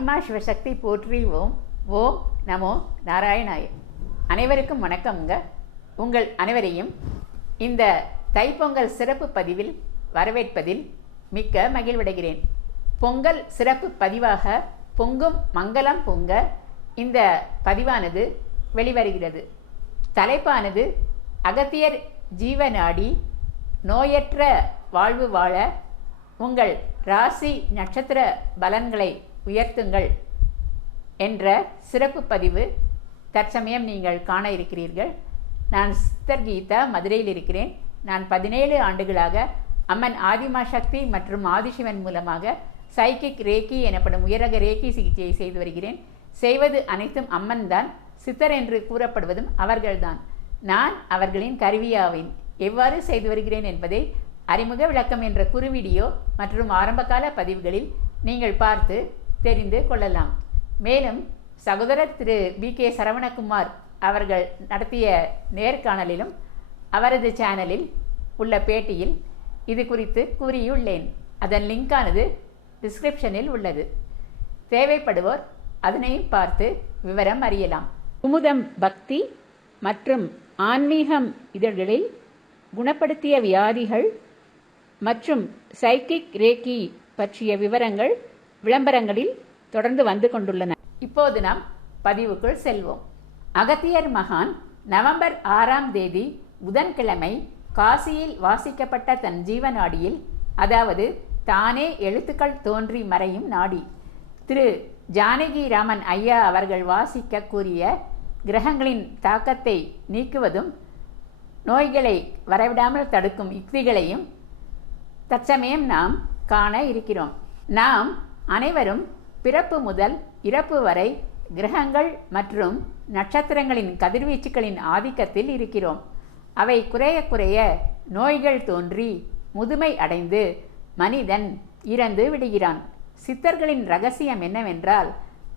ஆதிமா சிவசக்தி போற்றி ஓம். ஓம் நமோ நாராயணாய. அனைவருக்கும் வணக்கம்ங்க. உங்கள் அனைவரையும் இந்த தைப்பொங்கல் சிறப்பு பதிவில் வரவேற்பதில் மிக்க மகிழ்வடைகிறேன். பொங்கல் சிறப்பு பதிவாக பொங்கும் மங்களம் பொங்க இந்த பதிவானது வெளிவருகிறது. தலைப்பானது அகத்தியர் ஜீவநாடி நோயற்ற வாழ்வு வாழ உங்கள் ராசி நட்சத்திர பலன்களை உயர்த்துங்கள் என்ற சிறப்பு பதிவு தற்சமயம் நீங்கள் காண இருக்கிறீர்கள். நான் சித்தர் கீதா மதுரையில் இருக்கிறேன். நான் பதினேழு ஆண்டுகளாக அம்மன் ஆதிமா சக்தி மற்றும் ஆதிசிவன் மூலமாக சைக்கிக் ரேக்கி எனப்படும் உயரக ரேக்கி சிகிச்சையை செய்து வருகிறேன். செய்வது அனைத்தும் அம்மன் தான் சித்தர் என்று கூறப்படுவதும் அவர்கள்தான். நான் அவர்களின் கருவியாவேன். எவ்வாறு செய்து வருகிறேன் என்பதை அறிமுக விளக்கம் என்ற குறு வீடியோ மற்றும் ஆரம்பகால பதிவுகளில் நீங்கள் பார்த்து தெரிந்து கொள்ளலாம். மேலும் சகோதரர் திரு பி கே. சரவணகுமார் அவர்கள் நடத்திய நேர்காணலிலும் அவரது சேனலில் உள்ள பேட்டியில் இது குறித்து கூறியுள்ளேன். அதன் லிங்கானது டிஸ்கிரிப்ஷனில் உள்ளது. தேவைப்படுவோர் அதனையும் பார்த்து விவரம் அறியலாம். குமுதம் பக்தி மற்றும் ஆன்மீகம் இதழ்களில் குணப்படுத்திய வியாதிகள் மற்றும் சைக்கிக் ரேக்கி பற்றிய விவரங்கள் விளம்பரங்களில் தொடர்ந்து வந்து கொண்டுள்ளன. இப்போது நாம் பதிவுக்குள் செல்வோம். அகத்தியர் மகான் நவம்பர் ஆறாம் தேதி புதன்கிழமை காசியில் வாசிக்கப்பட்ட தன் ஜீவநாடியில் அதாவது தானே எழுத்துக்கள் தோன்றி மறையும் நாடி திரு. ஜானகிராமன் ஐயா அவர்கள் வாசிக்க கூறிய கிரகங்களின் தாக்கத்தை நீக்குவதும் நோய்களை வரவிடாமல் தடுக்கும் யுக்திகளையும் தற்சமயம் நாம் காண இருக்கிறோம். நாம் அனைவரும் பிறப்பு முதல் இறப்பு வரை கிரகங்கள் மற்றும் நட்சத்திரங்களின் கதிர்வீச்சுகளின் ஆதிக்கத்தில் இருக்கிறோம். அவை குறைய குறைய நோய்கள் தோன்றி முதுமை அடைந்து மனிதன் இறந்து விடுகிறான். சித்தர்களின் ரகசியம் என்னவென்றால்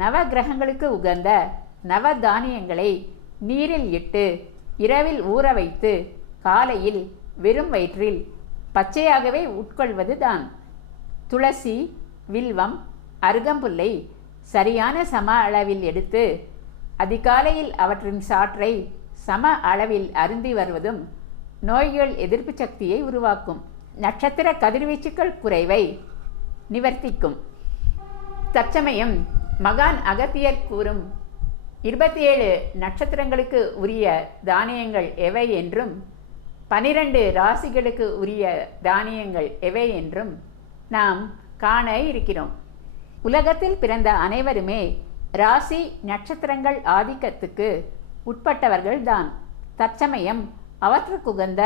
நவ கிரகங்களுக்கு உகந்த நவ தானியங்களை நீரில் இட்டு இரவில் ஊற வைத்து காலையில் வெறும் வயிற்றில் பச்சையாகவே உட்கொள்வது தான் துளசி வில்வம் அருகம்புல்லை சரியான சம அளவில் எடுத்து அதிகாலையில் அவற்றின் சாற்றை சம அளவில் அருந்தி வருவதும் நோய்கள் எதிர்ப்பு சக்தியை உருவாக்கும். நட்சத்திர கதிர்வீச்சுக்கள் குறைவை நிவர்த்திக்கும். தற்சமயம் மகான் அகத்தியர் கூறும் இருபத்தி ஏழு நட்சத்திரங்களுக்கு உரிய தானியங்கள் எவை என்றும் பனிரெண்டு ராசிகளுக்கு உரிய தானியங்கள் எவை என்றும் நாம் காண இருக்கிறோம். உலகத்தில் பிறந்த அனைவருமே ராசி நட்சத்திரங்கள் ஆதிக்கத்துக்கு உட்பட்டவர்கள் தான் தற்சமயம் அவற்றுக்குகந்த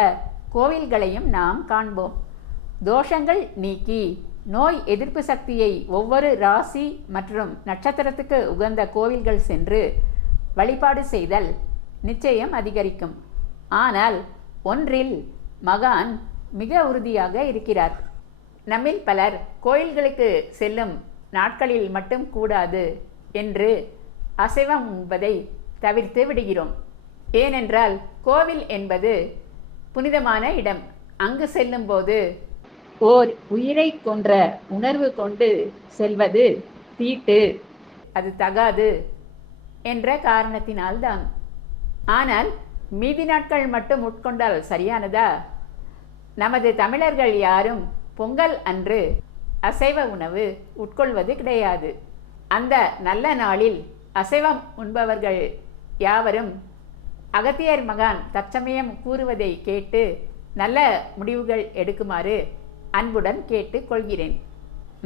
கோவில்களையும் நாம் காண்போம். தோஷங்கள் நீக்கி நோய் எதிர்ப்பு சக்தியை ஒவ்வொரு ராசி மற்றும் நட்சத்திரத்துக்கு உகந்த கோவில்கள் சென்று வழிபாடு செய்தல் நிச்சயம் அதிகரிக்கும். ஆனால் ஒன்றில் மகான் மிக உறுதியாக இருக்கிறார். நம்மில் பலர் கோயில்களுக்கு செல்லும் நாட்களில் மட்டும் கூடாது என்று அசைவம் உண்பதை தவிர்த்து விடுகிறோம். ஏனென்றால் கோவில் என்பது புனிதமான இடம். அங்கு செல்லும்போது ஓர் உயிரை கொன்ற உணர்வு கொண்டு செல்வது தீட்டு. அது தகாது என்ற காரணத்தினால்தான். ஆனால் மீதி நாட்கள் மட்டும் உட்கொண்டால் சரியானதா? நமது தமிழர்கள் யாரும் பொங்கல் அன்று அசைவ உணவு உட்கொள்வது கிடையாது. அந்த நல்ல நாளில் அசைவம் உண்பவர்கள் யாவரும் அகத்தியர் மகான் தற்சமயம் கூறுவதை கேட்டு நல்ல முடிவுகள் எடுக்குமாறு அன்புடன் கேட்டு கொள்கிறேன்.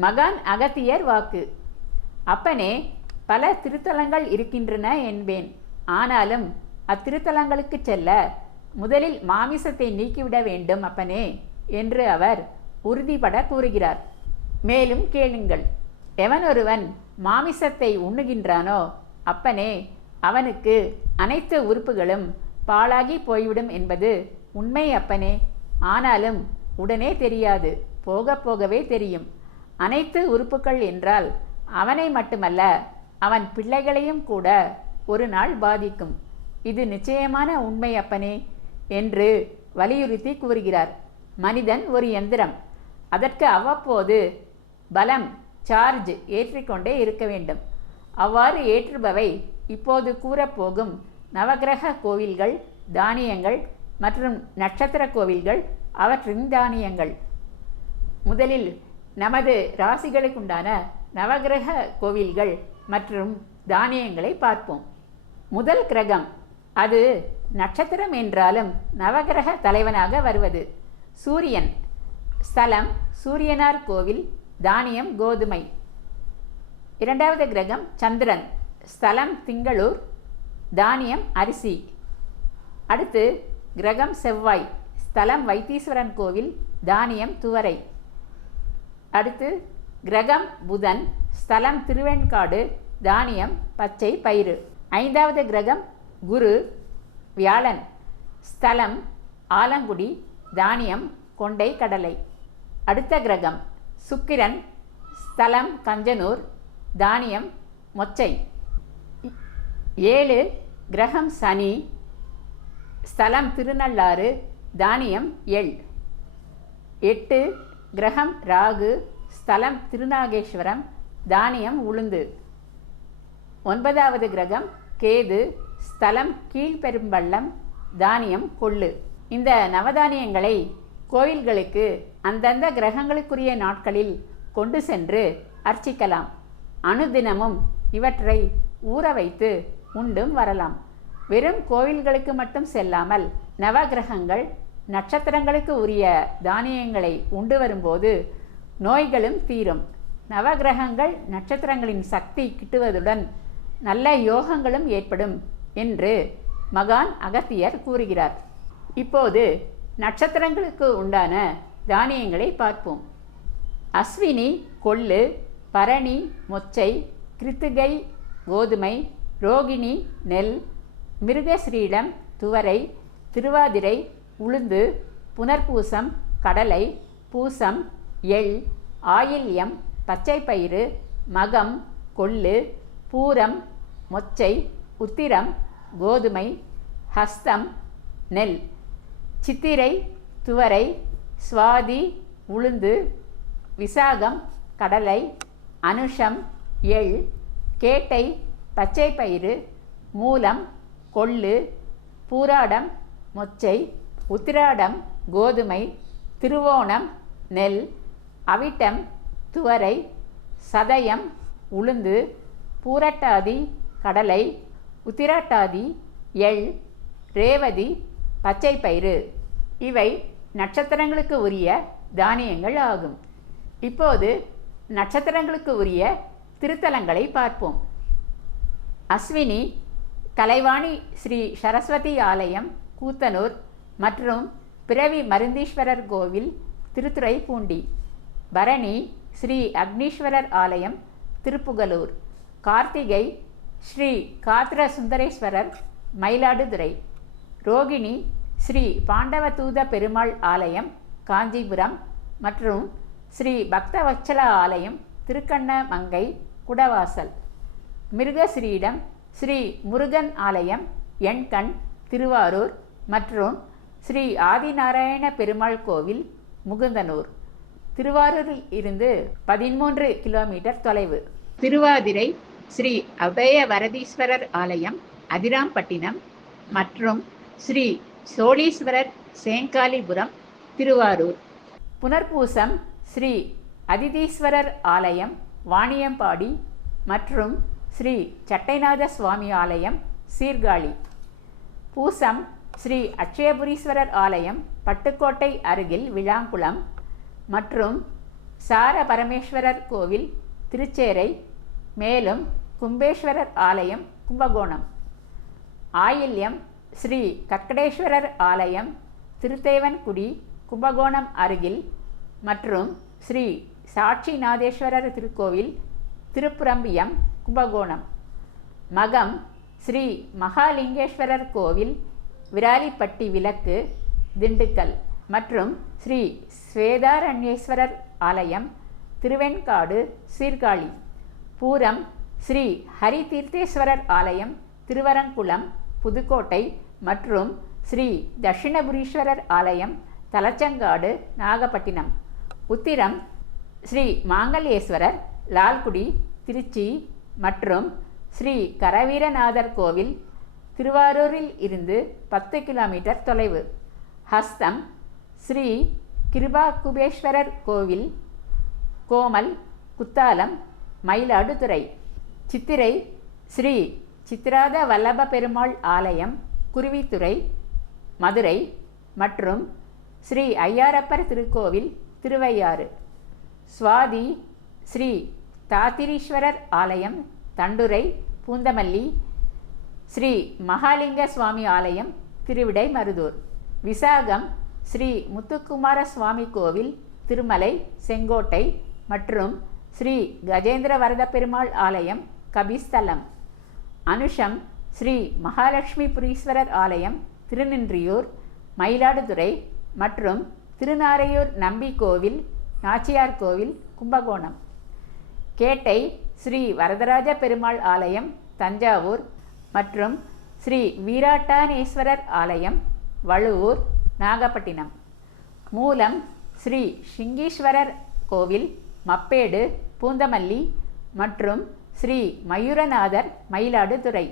மகான் அகத்தியர் வாக்கு. அப்பனே பல திருத்தலங்கள் இருக்கின்றன என்பேன். ஆனாலும் அத்திருத்தலங்களுக்கு செல்ல முதலில் மாமிசத்தை நீக்கிவிட வேண்டும் அப்பனே என்று அவர் உறுதிபட கூறுகிறார். மேலும் கேளுங்கள் எவன் ஒருவன் மாமிசத்தை உண்ணுகின்றானோ அப்பனே அவனுக்கு அனைத்து உறுப்புகளும் பாழாகி போய்விடும் என்பது உண்மை அப்பனே. ஆனாலும் உடனே தெரியாது போக போகவே தெரியும். அனைத்து உறுப்புகள் என்றால் அவனை மட்டுமல்ல அவன் பிள்ளைகளையும் கூட ஒரு நாள் பாதிக்கும். இது நிச்சயமான உண்மை அப்பனே என்று வலியுறுத்தி கூறுகிறார். மனிதன் ஒரு எந்திரம். அதற்கு அவ்வப்போது பலம் சார்ஜ் ஏற்றிக்கொண்டே இருக்க வேண்டும். அவ்வாறு ஏற்றுபவை இப்போது கூறப்போகும் நவகிரக கோவில்கள் தானியங்கள் மற்றும் நட்சத்திர கோவில்கள் அவற்றின் தானியங்கள். முதலில் நமது ராசிகளுக்குண்டான நவகிரக கோவில்கள் மற்றும் தானியங்களை பார்ப்போம். முதல் கிரகம் அது நட்சத்திரம் என்றாலும் நவகிரக தலைவனாக வருவது. சூரியன் ஸ்தலம் சூரியனார் கோவில் தானியம் கோதுமை. இரண்டாவது கிரகம் சந்திரன். ஸ்தலம் திங்களூர் தானியம் அரிசி. அடுத்து கிரகம் செவ்வாய். ஸ்தலம் வைத்தீஸ்வரன் கோவில் தானியம் துவரை. அடுத்து கிரகம் புதன். ஸ்தலம் திருவெண்காடு தானியம் பச்சை பயிறு. ஐந்தாவது கிரகம் குரு வியாழன். ஸ்தலம் ஆலங்குடி தானியம் கொண்டை கடலை அடுத்த கிரகம் சுக்கிரன் ஸ்தலம் கஞ்சனூர் தானியம் மொச்சை. ஏழு கிரகம் சனி ஸ்தலம் திருநள்ளாறு தானியம் எள். எட்டு கிரகம் ராகு ஸ்தலம் திருநாகேஸ்வரம் தானியம் உளுந்து. ஒன்பதாவது கிரகம் கேது ஸ்தலம் கீழ்பெரும்பள்ளம் தானியம் கொள்ளு. இந்த நவதானியங்களை கோயில்களுக்கு அந்தந்த கிரகங்களுக்குரிய நாட்களில் கொண்டு சென்று அர்ச்சிக்கலாம். அனுதினமும் இவற்றை ஊற வைத்து உண்டும் வரலாம். வெறும் கோவில்களுக்கு மட்டும் செல்லாமல் நவகிரகங்கள் நட்சத்திரங்களுக்கு உரிய தானியங்களை உண்டு வரும்போது நோய்களும் தீரும். நவகிரகங்கள் நட்சத்திரங்களின் சக்தி கிட்டுவதுடன் நல்ல யோகங்களும் ஏற்படும் என்று மகான் அகத்தியர் கூறுகிறார். இப்போது நட்சத்திரங்களுக்கு உண்டான தானியங்களை பார்ப்போம். அஸ்வினி கொள்ளு பரணி மொச்சை கிருத்திகை கோதுமை ரோகிணி நெல் மிருகஸ்ரீடம் துவரை திருவாதிரை உளுந்து புனர்பூசம் கடலை பூசம் எள் ஆயில்யம் பச்சைப்பயிறு மகம் கொள்ளு பூரம் மொச்சை உத்திரம் கோதுமை ஹஸ்தம் நெல். சித்திரை துவரை சுவாதி உளுந்து விசாகம் கடலை அனுஷம் எள் கேட்டை பச்சைப்பயிறு மூலம் கொள்ளு பூராடம் மொச்சை உத்திராடம் கோதுமை திருவோணம் நெல் அவிட்டம் துவரை சதயம் உளுந்து பூரட்டாதி கடலை உத்திராட்டாதி எள் ரேவதி பச்சைப்பயிறு இவை நட்சத்திரங்களுக்கு உரிய தானியங்கள் ஆகும். இப்போது நட்சத்திரங்களுக்கு உரிய திருத்தலங்களை பார்ப்போம். அஸ்வினி கலைவாணி ஸ்ரீ சரஸ்வதி ஆலயம் கூத்தனூர் மற்றும் பிறவி மருந்தீஸ்வரர் கோவில் திருத்துறைப்பூண்டி. பரணி ஸ்ரீ அக்னீஸ்வரர் ஆலயம் திருப்புகலூர். கார்த்திகை ஸ்ரீ காத்திர சுந்தரேஸ்வரர் மயிலாடுதுறை. ரோகிணி ஸ்ரீ பாண்டவதூத பெருமாள் ஆலயம் காஞ்சிபுரம் மற்றும் ஸ்ரீ பக்தவச்சல ஆலயம் திருக்கண்ணமங்கை குடவாசல். மிருகஸ்ரீடம் ஸ்ரீ முருகன் ஆலயம் எண்கண் திருவாரூர் மற்றும் ஸ்ரீ ஆதிநாராயண பெருமாள் கோவில் முகுந்தனூர். திருவாரூரில் இருந்து பதிமூன்று கிலோமீட்டர் தொலைவு. திருவாதிரை ஸ்ரீ அபய வரதீஸ்வரர் ஆலயம் அதிராம்பட்டினம் மற்றும் ஸ்ரீ சோழீஸ்வரர் சேங்காலிபுரம் திருவாரூர். புனர்பூசம் ஸ்ரீ அதிதீஸ்வரர் ஆலயம் வாணியம்பாடி மற்றும் ஸ்ரீ சட்டைநாத சுவாமி ஆலயம் சீர்காழி. பூசம் ஸ்ரீ அட்சயபுரீஸ்வரர் ஆலயம் பட்டுக்கோட்டை அருகில் விழாங்குளம் மற்றும் சார பரமேஸ்வரர் கோவில் திருச்சேரை மேலும் கும்பேஸ்வரர் ஆலயம் கும்பகோணம். ஆயில்யம் ஸ்ரீ கக்கடேஸ்வரர் ஆலயம் திருத்தேவன்குடி கும்பகோணம் அருகில் மற்றும் ஸ்ரீ சாட்சிநாதேஸ்வரர் திருக்கோவில் திருப்புரம்பியம் கும்பகோணம். மகம் ஸ்ரீ மகாலிங்கேஸ்வரர் கோவில் விராலிப்பட்டி விளக்கு திண்டுக்கல் மற்றும் ஸ்ரீ ஸ்வேதாரண்யேஸ்வரர் ஆலயம் திருவெண்காடு சீர்காழி. பூரம் ஸ்ரீ ஹரிதீர்த்தேஸ்வரர் ஆலயம் திருவரங்குளம் புதுக்கோட்டை மற்றும் ஸ்ரீ தட்சிணபுரீஸ்வரர் ஆலயம் தலச்சங்காடு நாகப்பட்டினம். உத்திரம் ஸ்ரீ மாங்கல்யேஸ்வரர் லால்குடி திருச்சி மற்றும் ஸ்ரீ கரவீரநாதர் கோவில் திருவாரூரில் இருந்து பத்து கிலோமீட்டர் தொலைவு. ஹஸ்தம் ஸ்ரீ கிருபா குபேஸ்வரர் கோவில் கோமல் குத்தாலம் மயிலாடுதுறை. சித்திரை ஸ்ரீ சித்திராத வல்லப பெருமாள் ஆலயம் குருவித்துறை மதுரை மற்றும் ஸ்ரீ ஐயாரப்பர் திருக்கோவில் திருவையாறு. சுவாதி ஸ்ரீ தாத்திரீஸ்வரர் ஆலயம் தண்டுரை பூந்தமல்லி ஸ்ரீ மகாலிங்க சுவாமி ஆலயம் திருவிடை மருதூர். விசாகம் ஸ்ரீ முத்துக்குமார சுவாமி கோவில் திருமலை செங்கோட்டை மற்றும் ஸ்ரீ கஜேந்திர வரத பெருமாள் ஆலயம் கபிஸ்தலம். அனுஷம் ஸ்ரீ மகாலட்சுமி புரீஸ்வரர் ஆலயம் திருநின்றியூர் மயிலாடுதுறை மற்றும் திருநாரையூர் நம்பி கோவில் நாச்சியார் கோவில் கும்பகோணம். கேட்டை ஸ்ரீ வரதராஜ பெருமாள் ஆலயம் தஞ்சாவூர் மற்றும் ஸ்ரீ வீராட்டானேஸ்வரர் ஆலயம் வழுவூர் நாகப்பட்டினம். மூலம் ஸ்ரீ சிங்கீஸ்வரர் கோவில் மப்பேடு பூந்தமல்லி மற்றும் ஸ்ரீ மயூரநாதர் மயிலாடுதுறை.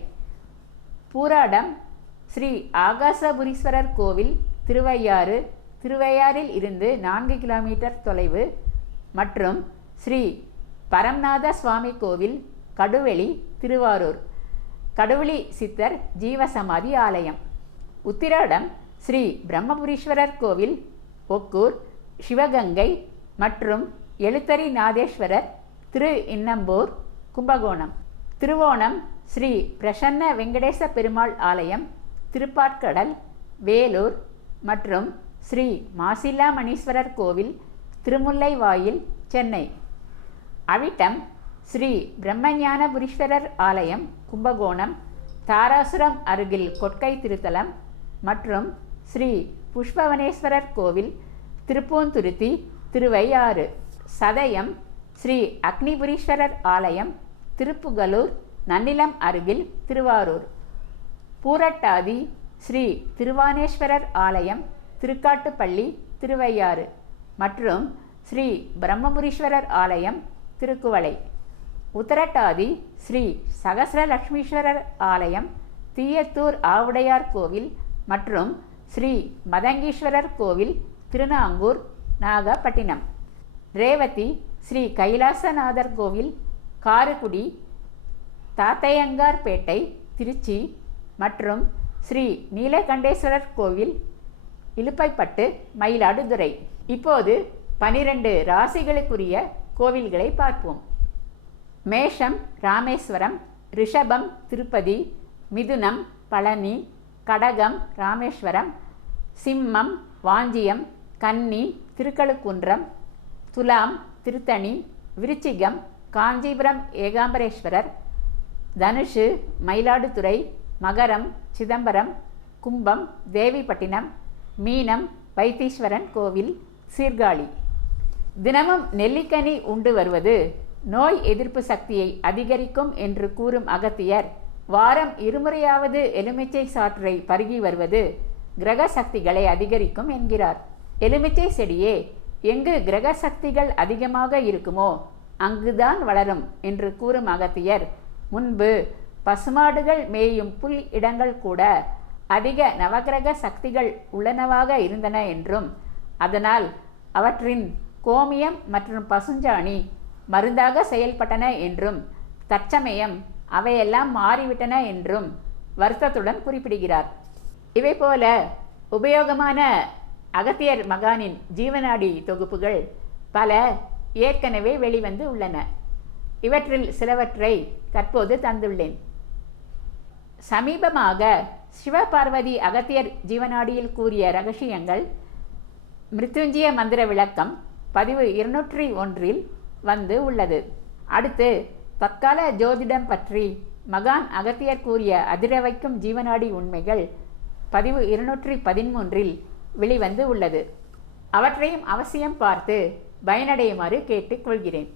பூராடம் ஸ்ரீ ஆகாசபுரீஸ்வரர் கோவில் திருவையாறு. திருவையாறில் இருந்து நான்கு கிலோமீட்டர் தொலைவு. மற்றும் ஸ்ரீ பரம்நாத சுவாமி கோவில் கடுவெளி திருவாரூர். கடுவெளி சித்தர் ஜீவசமாதி ஆலயம். உத்திராடம் ஸ்ரீ பிரம்மபுரீஸ்வரர் கோவில் ஒக்கூர் சிவகங்கை மற்றும் எழுத்தரி நாதேஸ்வரர் திரு இன்னம்பூர் கும்பகோணம். திருவோணம் ஸ்ரீ பிரசன்ன வெங்கடேச பெருமாள் ஆலயம் திருப்பாற்கடல் வேலூர் மற்றும் ஸ்ரீ மாசில்லா மணீஸ்வரர் கோவில் திருமுல்லைவாயில் சென்னை. அவிட்டம் ஸ்ரீ பிரம்மஞானபுரீஸ்வரர் ஆலயம் கும்பகோணம் தாராசுரம் அருகில் கொட்கை திருத்தலம் மற்றும் ஸ்ரீ புஷ்பவனேஸ்வரர் கோவில் திருப்பூந்துருத்தி திருவையாறு. சதயம் ஸ்ரீ அக்னிபுரீஸ்வரர் ஆலயம் திருப்புகலூர் நன்னிலம் அருகில் திருவாரூர். பூரட்டாதி ஸ்ரீ திருவானேஸ்வரர் ஆலயம் திருக்காட்டுப்பள்ளி திருவையாறு மற்றும் ஸ்ரீ பிரம்மபுரீஸ்வரர் ஆலயம் திருக்குவளை. உத்தரட்டாதி ஸ்ரீ சகசரலக்ஷ்மீஸ்வரர் ஆலயம் தீயத்தூர் ஆவுடையார் கோவில் மற்றும் ஸ்ரீ மதங்கீஸ்வரர் கோவில் திருநாங்கூர் நாகப்பட்டினம். ரேவதி ஸ்ரீ கைலாசநாதர் கோவில் காரைக்குடி தாத்தையங்கார்பேட்டை திருச்சி மற்றும் ஸ்ரீ நீலகண்டேஸ்வரர் கோவில் இலுப்பைப்பட்டு மயிலாடுதுறை. இப்போது பனிரெண்டு ராசிகளுக்குரிய கோவில்களை பார்ப்போம். மேஷம் ராமேஸ்வரம் ரிஷபம் திருப்பதி மிதுனம் பழனி கடகம் ராமேஸ்வரம் சிம்மம் வாஞ்சியம் கன்னி திருக்கழுக்குன்றம் துலாம் திருத்தணி விருச்சிகம் காஞ்சிபுரம் ஏகாம்பரேஸ்வரர் தனுஷு மயிலாடுதுறை மகரம் சிதம்பரம் கும்பம் தேவிப்பட்டினம் மீனம் வைத்தீஸ்வரன் கோவில் சீர்காழி. தினமும் நெல்லிக்கனி உண்டு வருவது நோய் எதிர்ப்பு சக்தியை அதிகரிக்கும் என்று கூறும் அகத்தியர் வாரம் இருமுறையாவது எலுமிச்சை சாற்றை பருகி வருவது கிரக சக்திகளை அதிகரிக்கும் என்கிறார். எலுமிச்சை செடியே எங்கு கிரக சக்திகள் அதிகமாக இருக்குமோ அங்குதான் வளரும் என்று கூறும் அகத்தியர். முன்பு பசுமாடுகள் மேயும் புல் இடங்கள் கூட அதிக நவகிரக சக்திகள் உள்ளனவாக இருந்தன என்றும் அதனால் அவற்றின் கோமியம் மற்றும் பசுஞ்சாணி மருந்தாக செயல்பட்டன என்றும் தற்சமயம் அவையெல்லாம் மாறிவிட்டன என்றும் வருத்தத்துடன் குறிப்பிடுகிறார். இவை போல உபயோகமான அகத்தியர் மகானின் ஜீவனாடி தொகுப்புகள் பல ஏற்கனவே வெளிவந்து உள்ளன. இவற்றில் சிலவற்றை தற்போது தந்துள்ளேன். சமீபமாக சிவபார்வதி அகத்தியர் ஜீவனாடியில் கூறிய ரகசியங்கள் மிருத்யுஞ்சய மந்திர விளக்கம் பதிவு இருநூற்றி ஒன்றில் வந்து உள்ளது. அடுத்து தற்கால ஜோதிடம் பற்றி மகான் அகத்தியர் கூறிய அதிர வைக்கும் ஜீவனாடி உண்மைகள் பதிவு இருநூற்றி பதிமூன்றில் வெளிவந்து உள்ளது. அவற்றையும் அவசியம் பார்த்து பயனடையுமாறு கேட்டுக்கொள்கிறேன்.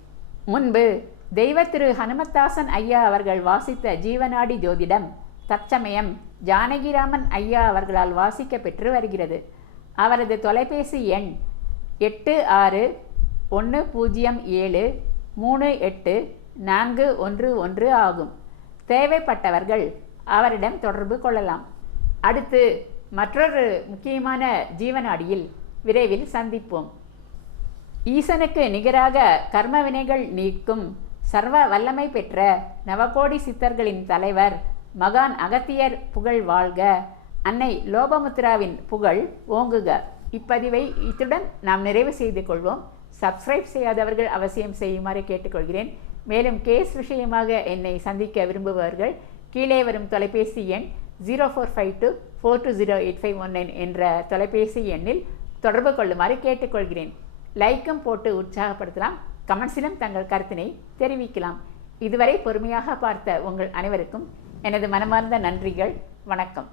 முன்பு தெய்வ திரு ஹனுமத்தாசன் ஐயா அவர்கள் வாசித்த ஜீவனாடி ஜோதிடம் தற்சமயம் ஜானகிராமன் ஐயா அவர்களால் வாசிக்க பெற்று வருகிறது. அவரது தொலைபேசி எண் எட்டு ஆறு ஒன்று பூஜ்ஜியம் ஏழு மூணு எட்டு நான்கு ஒன்று ஒன்று ஆகும். தேவைப்பட்டவர்கள் அவரிடம் தொடர்பு கொள்ளலாம். அடுத்து மற்றொரு முக்கியமான ஜீவனாடியில் விரைவில் சந்திப்போம். ஈசனுக்கு நிகராக கர்ம வினைகள் நீக்கும் சர்வ வல்லமை பெற்ற நவகோடி சித்தர்களின் தலைவர் மகான் அகத்தியர் புகழ் வாழ்க. அன்னை லோபமுத்ராவின் புகழ் ஓங்குக. இப்பதிவை இத்துடன் நாம் நிறைவு செய்து கொள்வோம். சப்ஸ்கிரைப் செய்யாதவர்கள் அவசியம் செய்யுமாறு கேட்டுக்கொள்கிறேன். மேலும் கேஸ் விஷயமாக என்னை சந்திக்க விரும்புபவர்கள் கீழே வரும் தொலைபேசி எண் zero four five two four two zero eight five one nine என்ற தொலைபேசி எண்ணில் தொடர்பு கொள்ளுமாறு கேட்டுக்கொள்கிறேன். லைக்கும் போட்டு உற்சாகப்படுத்தலாம். கமெண்ட்ஸிலும் தங்கள் கருத்தினை தெரிவிக்கலாம். இதுவரை பொறுமையாக பார்த்த உங்கள் அனைவருக்கும் எனது மனமார்ந்த நன்றிகள். வணக்கம்.